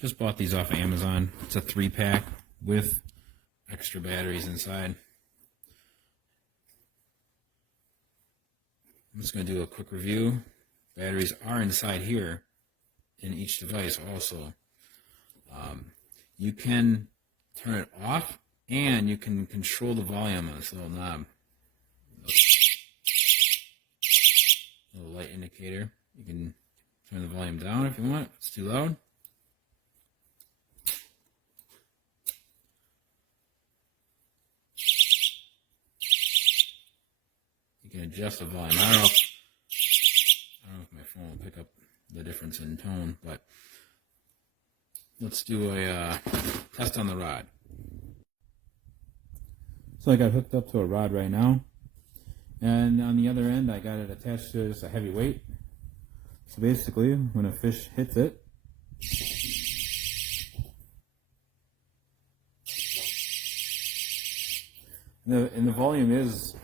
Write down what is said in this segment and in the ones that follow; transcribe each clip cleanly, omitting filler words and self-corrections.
Just bought these off of Amazon. It's a 3-pack with extra batteries inside. I'm just going to do a quick review. Batteries are inside here in each device also. You can turn it off and you can control the volume on this little knob. Little light indicator. You can turn the volume down if you want, if it's too loud. You can adjust the volume. I don't know if my phone will pick up the difference in tone, but let's do a test on the rod. So I got hooked up to a rod right now, and on the other end I got it attached to just a heavy weight. So basically, when a fish hits it, and the volume is,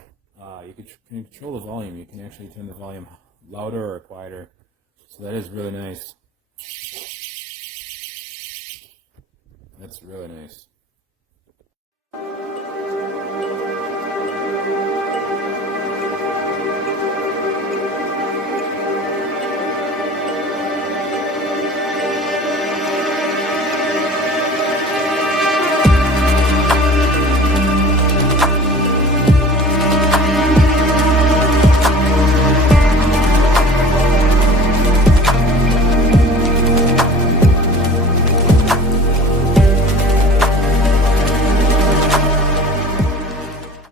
you can control the volume. You can actually turn the volume louder or quieter. So that is really nice. That's really nice.